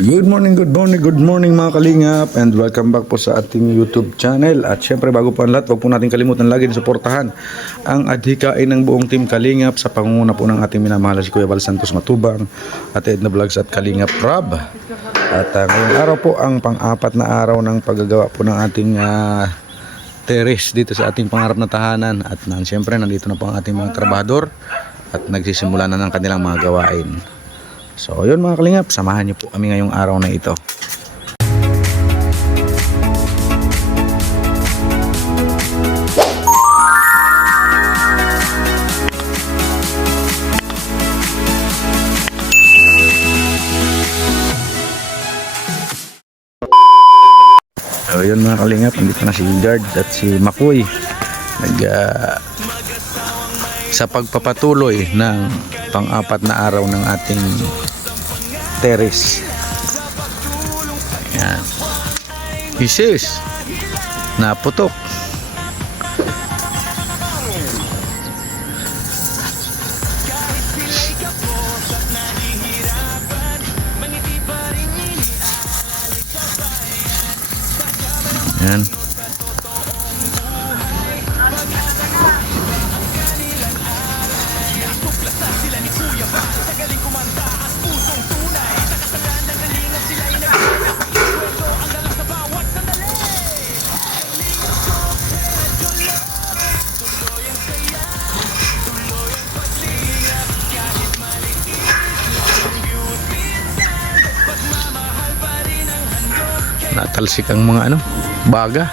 Good morning mga kalingap, and welcome back po sa ating YouTube channel. At syempre bago po ang lahat, huwag po natin kalimutan lagi na suportahan ang adhikain ng buong team Kalingap sa pangunguna po ng ating minamahal si Kuya Val Santos Matubang at Edna Vlogs at Kalingap Rob. At ngayong araw po ang pang-apat na araw ng paggagawa po ng ating terrace dito sa ating pangarap na tahanan. At syempre nandito na po ang ating mga trabahador at nagsisimula na ng kanilang mga gawain. So yun mga kalingap, samahan niyo po kami ngayong araw na ito. So yun mga kalingap, nandito na si Guard at si Makoy sa pagpapatuloy ng pang-apat na araw ng ating terrace. Yan. Isis naputok. Yan. Natalsik ang mga baga.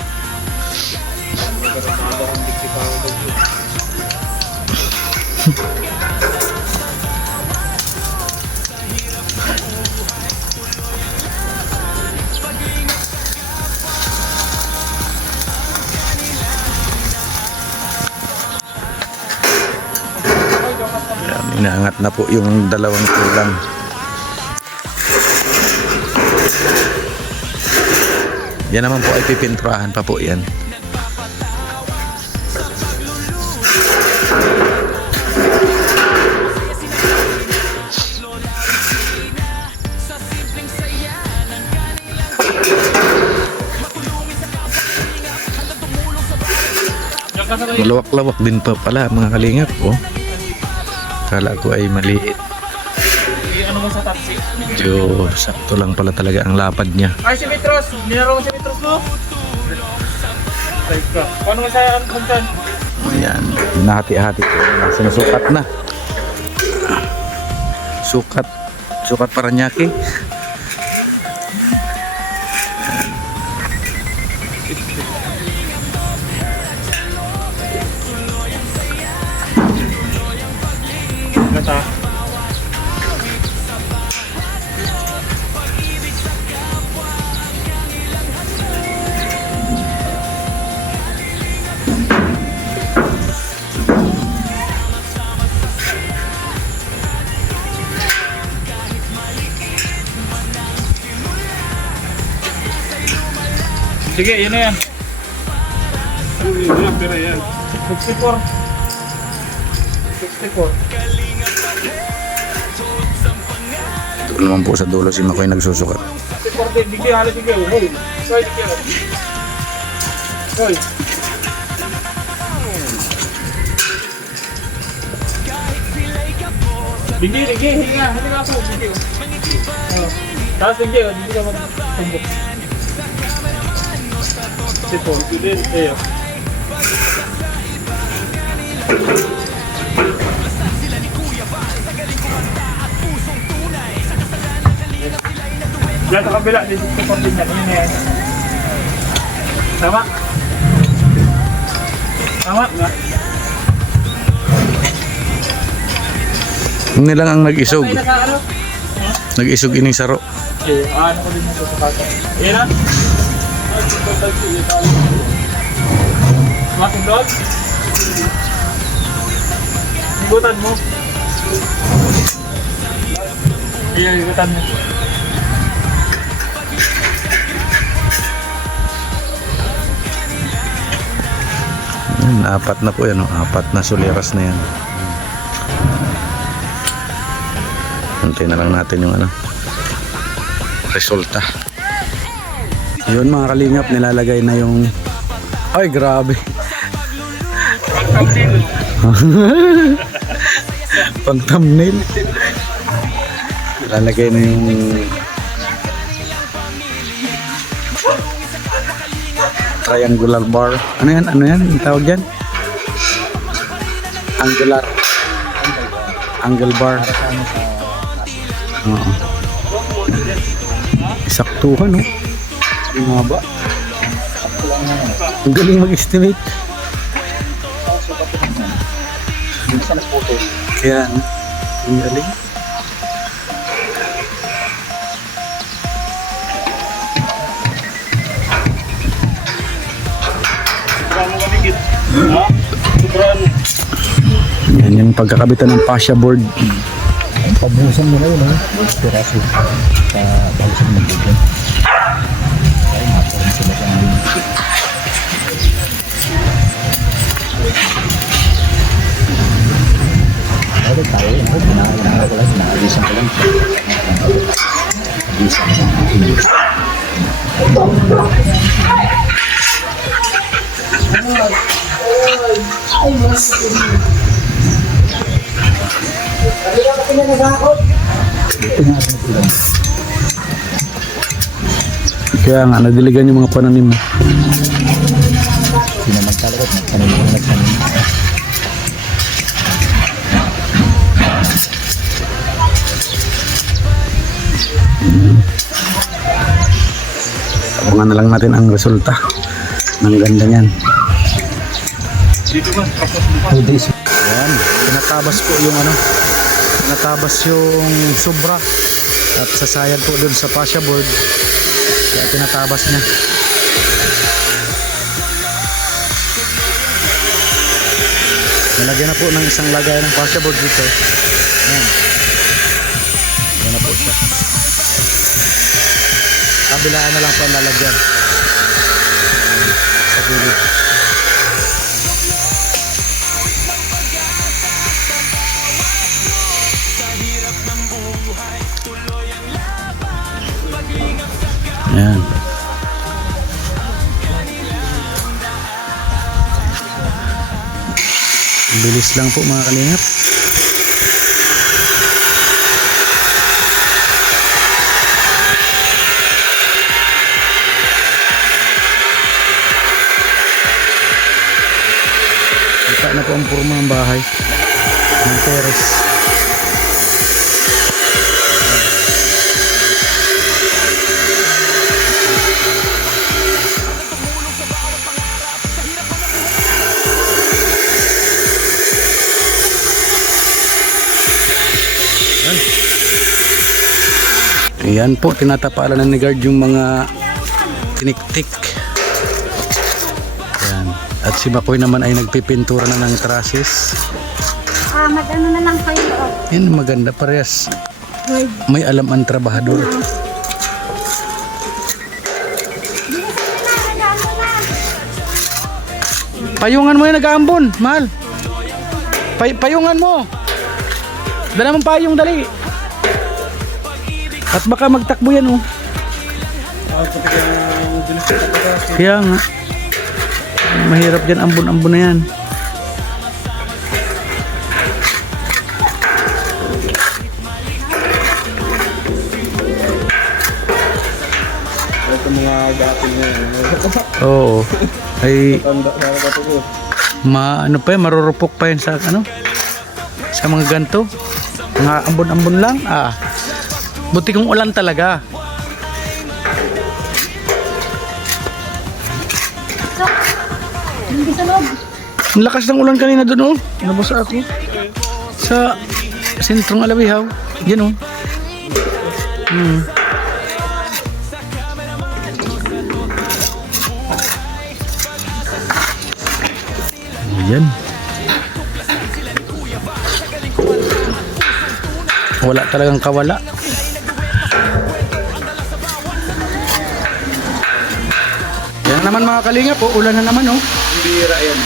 Inaangat na po yung dalawang tulang. Yan naman po ay pipintrahan pa po yan. Malawak-lawak din pa pala mga kalingap po. Kala ko ay maliit. Ano mo sa taxi? Medyo sakto lang pala talaga ang lapad niya. Ay, si Mitros! Ninaro mo si Mitros mo? Ay ka. Paano mo sa'yo ang kuntan? Ayan, nahati-hati ko. Sinusukat na. Sukat Paranaque. Mata. Sige, yun na yan. Yun na, pera yan. 64. 64. Ito naman po sa dulo si Makoy nagsusukat. 64 din, halos sige. Hoy. Soy, sige. Hoy. Digi, hinga ako. Digi. Tapos digi, digi ka mag-tumbok. Sito, ito din, ayo. Diyan sa kabila, dito sa din yan. Yun na yan. Tama? Tama nga. Hindi lang ang nag-isog. Nag-isog ining saro. Ano ko din ito sa kata. Yan na. Mating doon? Igutan mo. Iya, igutan mo. Apat na po yan, apat na suliras na yan. Antay na lang natin yung resulta. Yun mga kalingap, nilalagay na yung ay grabe. Pang thumbnail. Nilalagay na yung triangular bar. Ano yan? Ano yan? Ang tawag yan? Angle bar. Oo. Isaktuhan, no? Ang haba. Ang galing mag-estimate. Kaya, ang galing. Yan yung pagkakabitan ng fascia board. Pabuhusan mo na yun, ha? Piraso sa pabuhusan mo dito. Ay, makaroon sila sa mga Ay, tayo yun. Ginagawa ko lang. Ginagawa ko lang siya. Kaya nga, nadiligan yung mga pananim mo. Hindi naman talaga. Nagtanim ko nagtanim. Abangan na lang natin ang resulta. Ang ganda niyan. Dito ba? Tapos 2 days. Yan, tinatabas po yung ano, tinatabas yung sobra at sasayad po dun sa fascia board. Kaya tinatabas niya. Nalagyan na po ng isang lagay ng fascia board dito. Yan. Yan na po siya. Kabilaan na lang po ang lalagyan. Sa gilid. Ayan. Bilis lang po mga kalingap. Kita na po ang forma ng bahay ng terrace. Ayan po, tinatapalan na ni guard yung mga tinik-tik. Ayan. At si Makoy naman ay nagpipintura na ng trusses. Mag-ano na lang kayo. Yan, maganda parehas. May alam ang trabahador. Payungan mo yung nag-aambon, mahal. Payungan mo. Dala mong payung, dali. At baka magtakbo yan, oh. Kaya nga. Mahirap dyan, ambon-ambon na yan. ito mga gating na yan. Oo. Ay, Tanda na ako ito. ano pa yan, marurupok pa yan sa, ano? Sa mga ganto. Mga ambon-ambon lang, ah. Buti kung ulan talaga. Hindi sa loob. Ang lakas ng ulan kanina doon, oh. Nabasa ako. Sa sentrong Alawihaw. Yan, oh. Yan. Wala talagang kawala. Yan naman mga kalingap, oh. Ulan na naman, oh. Bira yan.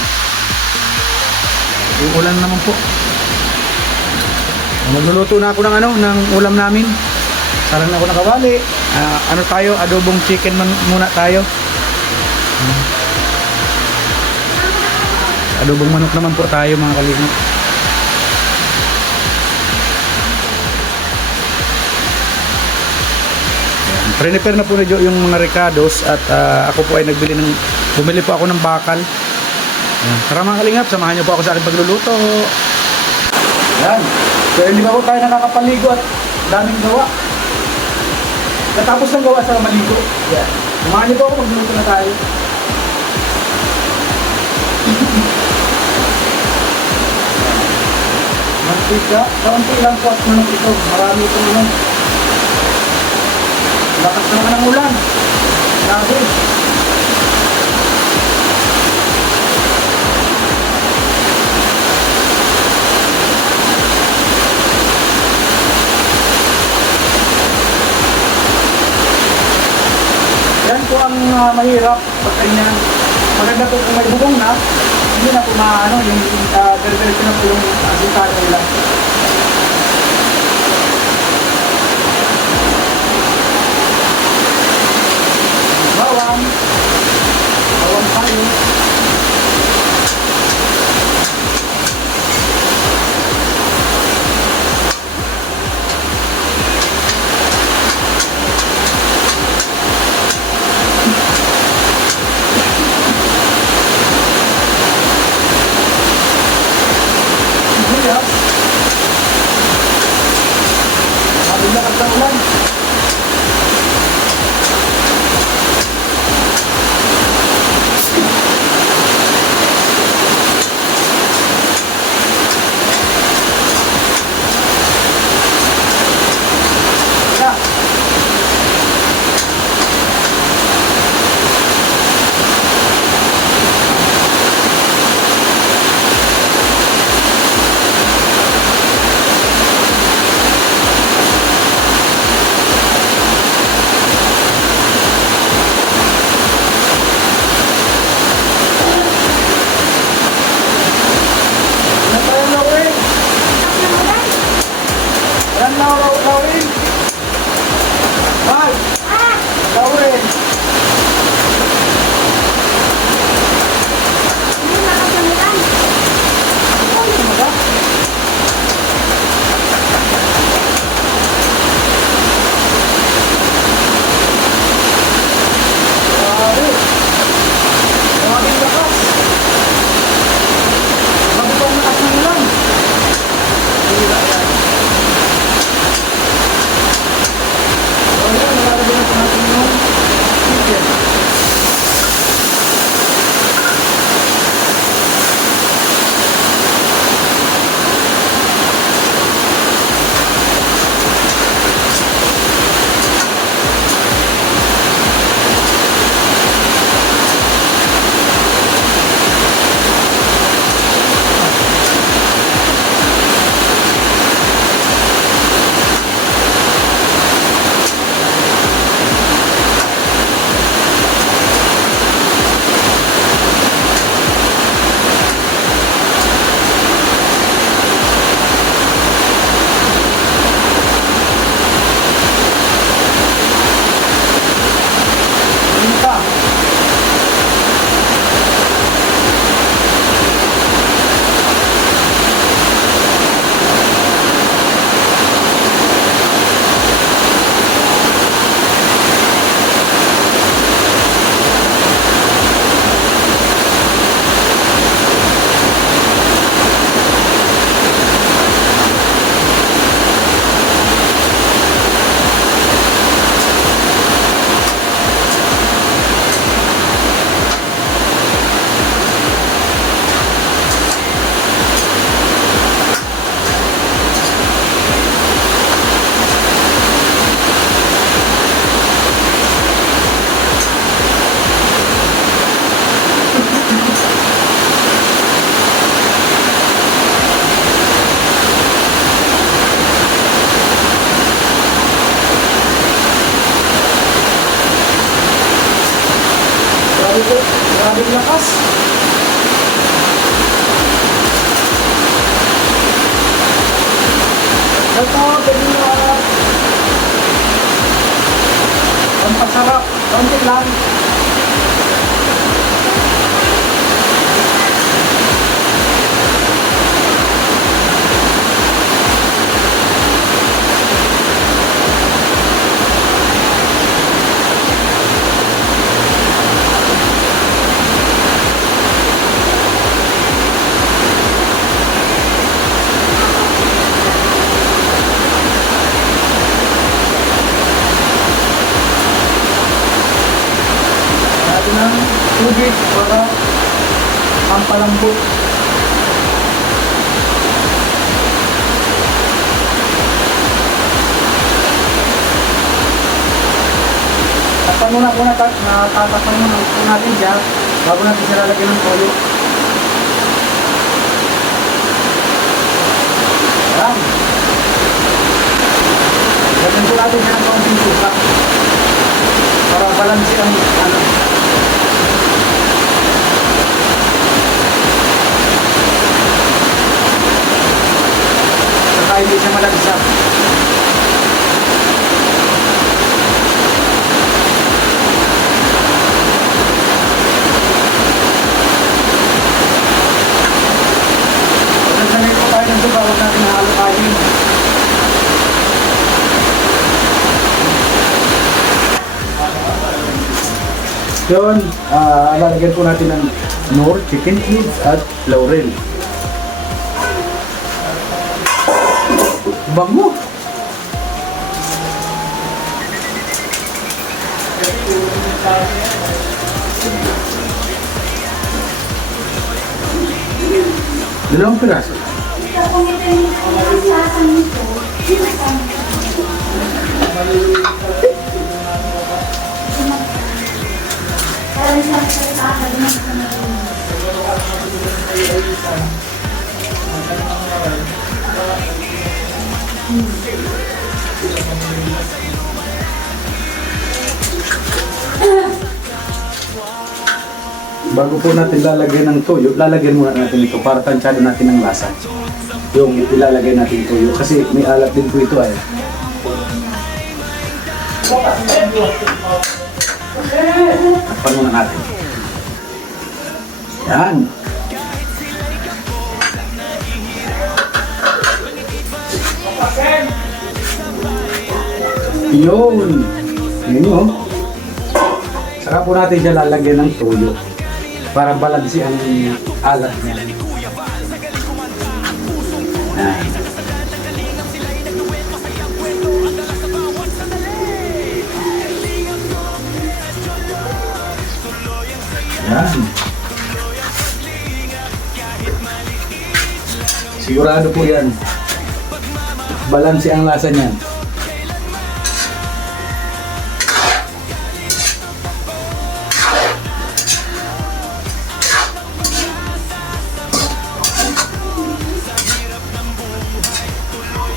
Ulan naman po. Magluluto na ako ng ano, ng ulam namin. Sarang na ako nakawali. Ano tayo, adobong chicken muna tayo. Adobong manok naman po tayo mga kalingap. Prepare na po na yung mga ricados at ako po ay bumili po ako ng bakal. Ayan. Tara mga kalingap, samahan niyo po ako sa aking pagluluto. Yan. So hindi pa po tayo nakakapaligo at daming gawa. Natapos ng gawa sa maligo. Yan. Samahan niyo po ako, magluluto na tayo. Mantika, kaunti lang po at manok ito. Marami itong ano. Lakas naman ng ulan. Grabe. Yan po ang mahirap pag ganyan. Maganda po kung may bubong na, hindi na po maano, yung diretso na po yung asintado nila. Bawang tayo. Sibuyas. Mabilakas ang ulan. Grabing lakas. Ito, ganyan na. masarap. Konti lang. Lagi ng tubig para pampalambot. Tapan muna po natatapan muna po natin siya bago natin siya lalagyan ng toyo. Ayan. Lagyan po natin siya ng kaunting suka para balansi ang ano. Saka hindi siya malagsa. Pagkasanay po tayo ng suka, huwag natin halo-halin. Yun, lalagyan po natin ng nor, chicken cubes at laurel. Bango! Dalawang piraso. Bago po natin lalagyan ng toyo, lalagyan muna natin ito para tansyado natin ang lasa. Yung ilalagay natin toyo kasi may alat din po ito ay. Takpan muna natin. Yan. Yun. Yun yun. Saka po natin dyan lalagyan ng toyo para balansi ang alat niya. Yan. Yan. Sigurado po yan. Balansi ang lasa niyan.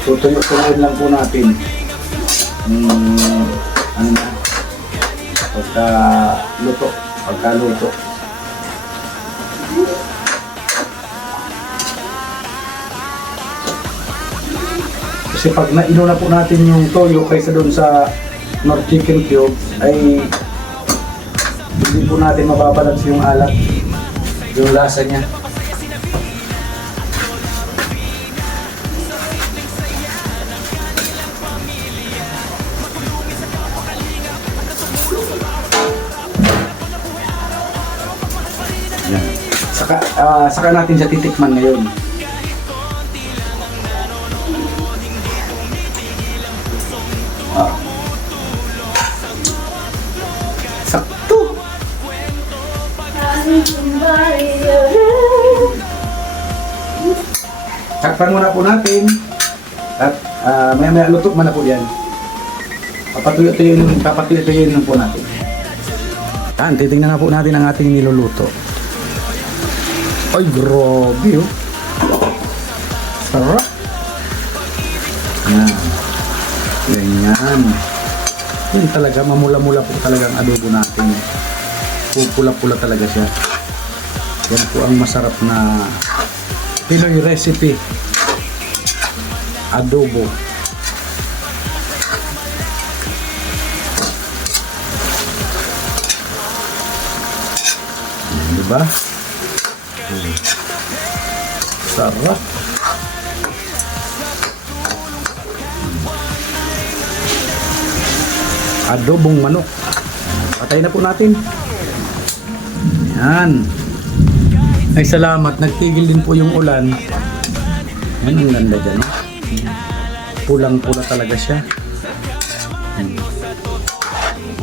Tutuyo-tuyoin lang po natin. Ano na? Pagkaluto. Kasi pag naino na po natin yung toyo kaysa doon sa nor chicken cube ay hindi po natin mababalanse yung alat, yung lasa niya. Yan. Saka natin siya titikman ngayon. Sakto. Takpan muna po natin at maya-maya luto man na po yan. Papatuyo-tuyoin lang po natin. Yan, titingnan na po natin ang ating niluluto. Ay, grabe oh. Sarap. Yan. Ganyan. Yun talaga, mamula-mula po talaga ang adobo natin. Pupula-pula talaga siya. Yan po ang masarap na Pinoy recipe. Adobo. Diba? Sarap. Adobong manok. Patay na po natin. Yan. Ay salamat, nagtigil din po yung ulan. Yan, ang ganda dyan. Pulang-pula talaga siya.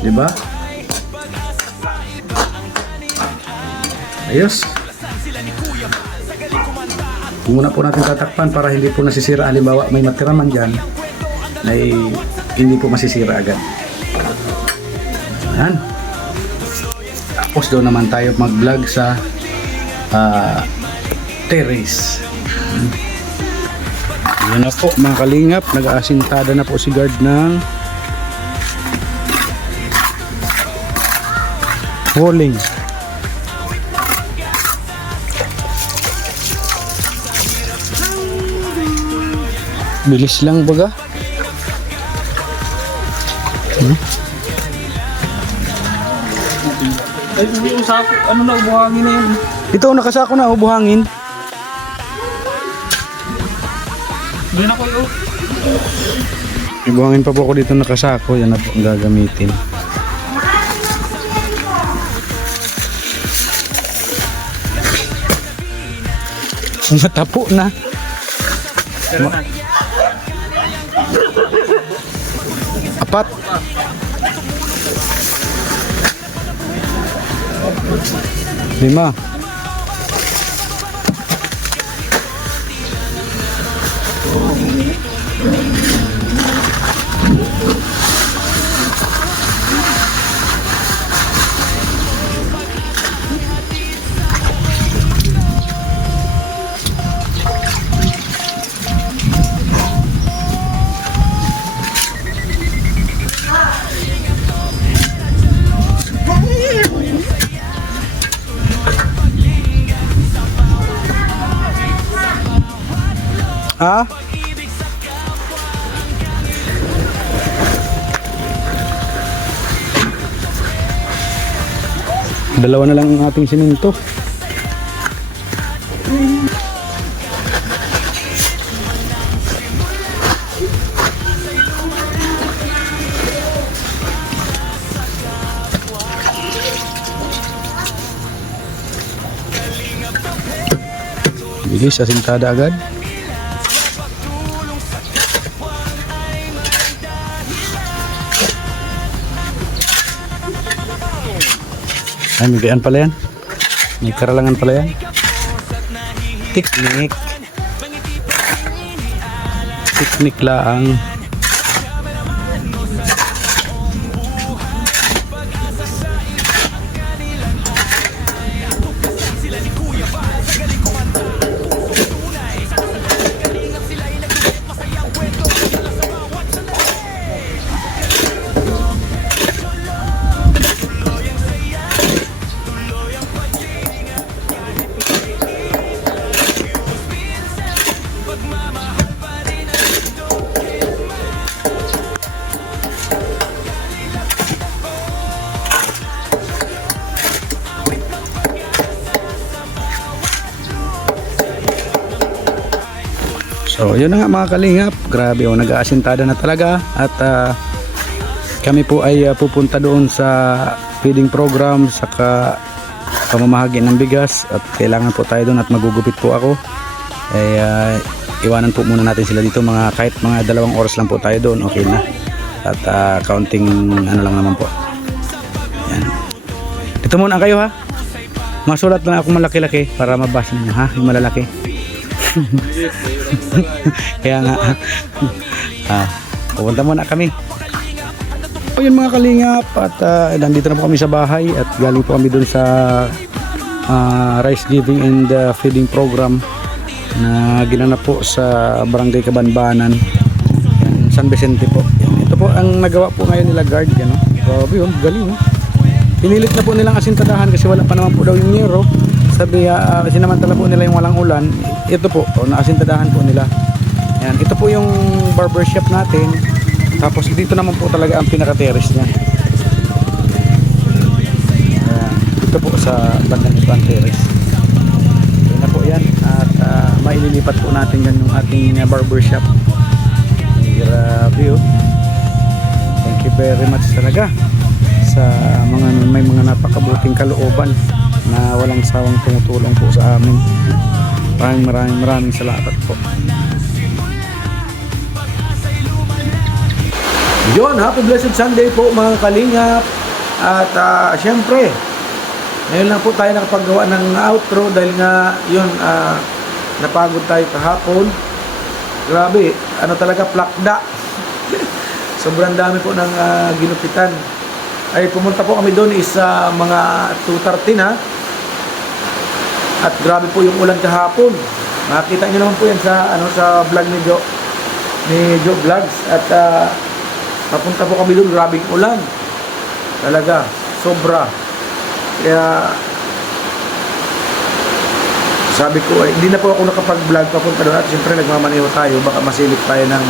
Diba? Ayos. Muna po natin tatakpan para hindi po nasisira. Halimbawa may matira man dyan, ay hindi po masisira agad. Yan. Tapos doon naman tayo mag-vlog sa terrace. Yan na po mga kalingap, nag-aasintada na po si guard ng walling. Bilis lang baga. Ay, usap, ano na, buhangin na yun. Ito nakasako na, buhangin. Hindi na ko yun. May buhangin pa po ako dito nakasako. Yan na po ang gagamitin. Matapo na. Pero na. Apat. Lima. Ha? Dalawa na lang ang ating siminto. Bilis, asintada agad. Ay, may gayaan pala yan. May karalangan pala yan. Teknik. Teknik lang. So, yun na nga mga kalingap. Grabe, oh, nag-aasintada na talaga. At kami po ay pupunta doon sa feeding program, saka pamamahagi ng bigas. At kailangan po tayo doon at magugupit po ako. Iwanan po muna natin sila dito. Kahit mga 2 oras lang po tayo doon, okay na. At counting ano lang naman po. Yan. Ito muna kayo ha. Masulat na ako malaki-laki para mabasa niyo ha, yung malalaki. Kaya nga pupunta muna kami. O yun mga kalingap. At nandito na po kami sa bahay. At galing po kami dun sa rice giving and feeding program na ginanap po sa Barangay Kabanbanan, yan, San Vicente po. Yan. Ito po ang nagawa po ngayon nila guard. Yan, grabe yun, galing. Pinilit na po nilang asintadahan kasi wala pa naman po daw yung yero. Sabi, sinamantala po nila yung walang ulan. Ito po, naasintadahan po nila. Yan, ito po yung barbershop natin. Tapos dito naman po talaga ang pinaka-terrace niya. Yan, ito po sa bandang ito. Terrace. Yun na po yan. At maililipat po natin yan yung ating barbershop. Grabe oh. Thank you very much talaga sa mga may mga napakabuting kalooban na walang sawang tumutulong po sa amin. Maraming salamat po. Yun, happy blessed Sunday po mga kalingap. At syempre, ngayon lang po tayo nakapagawa ng outro dahil nga yun, napagod tayo kahapon. Grabe, ano talaga, plakda. Sobrang dami po ng ginupitan. Ay pumunta po kami doon is mga 2:13 ha. At grabe po yung ulan kahapon. Makita niyo naman po yan sa sa vlog ni Joe Vlogs. At papunta po kami doon, grabing ulan. Talaga, sobra. Kaya sabi ko ay hindi na po ako nakapag-vlog papunta doon at siyempre nagmamaneho tayo, baka masilip tayo ng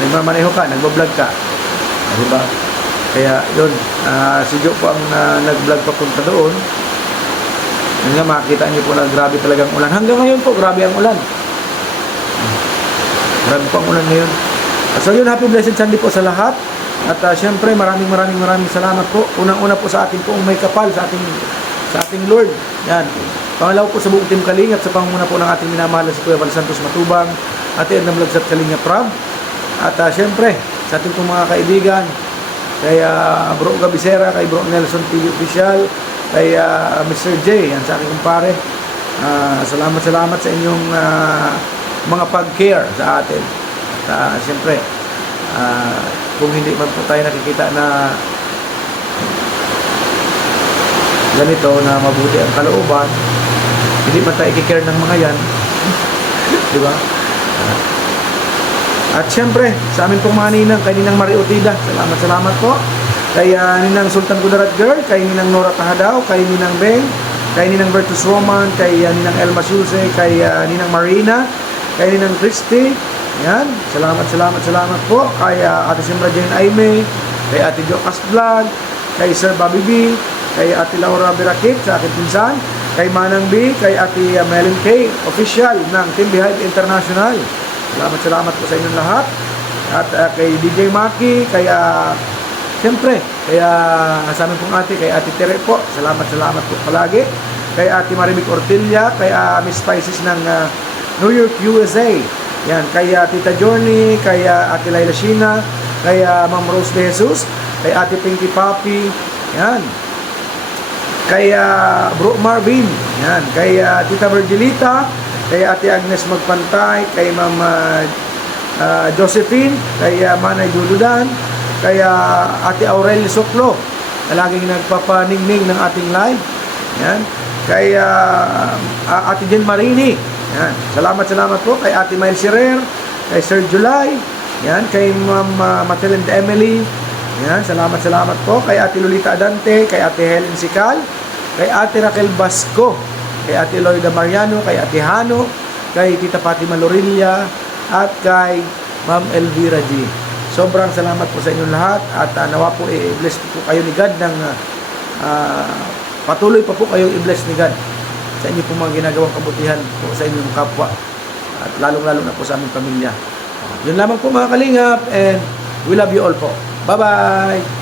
nagmamaneho ka, nagba-vlog ka. Diba? Kaya yun, si Joe po ang nag-vlog papunta doon. Yun nga, makikita niyo po na grabe talagang ulan. Hanggang ngayon po, grabe ang ulan. Grabe po ang ulan ngayon. So yun, happy blessed Sunday po sa lahat. At syempre, maraming salamat po. Unang-una po sa ating poong may kapal, sa ating Lord. Yan. Pangalawa po sa buong Team Kalingap, sa pangunguna po ng ating minamahal na si Kuya Val Santos Matubang, Ate Edna Vlogs at Kalingap Prab. At syempre, sa ating pong mga kaibigan, kay Bro Gabisera, kay Bro Nelson TV Official, kay Mr. J, yan sa aking kumpare. Salamat sa inyong mga pag-care sa atin. At syempre, kung hindi man po tayo nakikita na ganito na mabuti ang kalooban, hindi man tayo i-care ng mga yan. Diba? At syempre, sa amin pong mga ninang, kay Ninang Marie Otida, salamat po. Kay Ninang Sultan Gudarat Girl, kay Ninang Nora Tahadaw, kay Ninang Beng, kay Ninang Bertus Roman, kay Ninang Elma Shuse, kay Ninang Marina, kay Ninang Christy. Yan, salamat po. Kay Ate Simra Jane Aime, kay Ate Jocas Vlog, kay Sir Bobby B, kay Ate Laura Berakit, sa aking pinsan, kay Manang B, kay Ate Melin K, official ng Team Behind International. Salamat po sa inyong lahat. At kay DJ Maki, kay siyempre, kay sa amin pong ate, kay Ate Tere po. Salamat po palagi. Kay Ate Marimic Ortilla, kay Miss Spices ng New York, USA. Yan, kay Tita Journey, kay Ate Laila Sheena, kay Ma'am Rose de Jesus, kay Ate Pinky Papi, yan. Kay Bro Marvin, yan. Kay Tita Virgilita, kay Ate Agnes Magpantay, kay Ma'am Josephine, kay Manay Duludan, kay Ate Aurel Soklo, na laging nagpapaningning ng ating live. Yan. Kay Ate Jen Marini. Yan. Salamat po kay Ate Miles Scherer, kay Sir July. Yan, kay Ma'am Matilde Emily. Yan, salamat po kay Ate Lolita Adante, kay Ate Helen Sikal, kay Ate Raquel Basco, kay Ate Loida Mariano, kay Ate Hano, kay Tita Fatima Lorilla, at kay Ma'am Elvira G. Sobrang salamat po sa inyong lahat at nawa po i-bless po kayo ni God ng patuloy pa po kayong i-bless ni God sa inyo pong mga ginagawang kabutihan po sa inyong kapwa at lalong-lalo na po sa aming pamilya. Yun lamang po mga kalingap and we love you all po. Bye-bye!